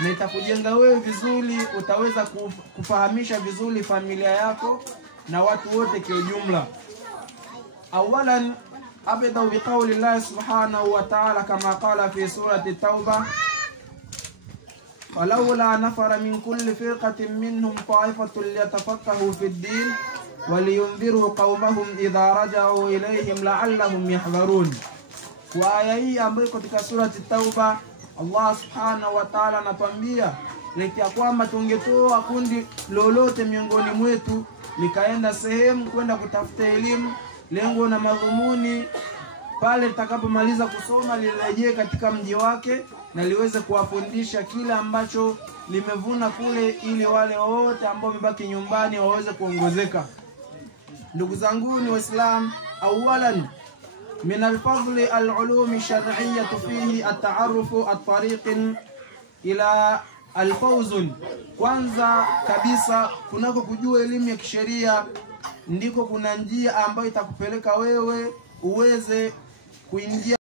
na itakujenga wewe vizuri, utaweza kufahamisha vizuri familia yako na watu wote kwa ujumla. Awalan abda biqawli Allah subhanahu wa ta'ala kama qala fi surati at-Tauba, falawla nafara min kulli firqatin minhum ta'ifatun liyatafaqahu fi ad-din waliyundhiru qawmahum idha raja'u ilayhim la'allahum yahdharun. Kwa aya hii ambayo katika surati at-Tauba Allah subhanahu wa ta'ala anatuambia leti ya kwamba tungetoa kundi lolote miongoni mwetu likaenda sehemu kwenda kutafuta elimu, lengo na madhumuni pale litakapomaliza kusoma lirejee katika mji wake na liweze kuwafundisha kile ambacho limevuna kule, ili wale wote ambao wamebaki nyumbani waweze kuongozeka. Ndugu zangu ni Waislamu, awalan min al-fadli al-ulum shar'iyyah fihi at-ta'arruf at-tariq ila al-fawz. Kwanza kabisa kunako kujua elimu ya kisheria ndiko kuna njia ambayo itakupeleka wewe uweze kuingia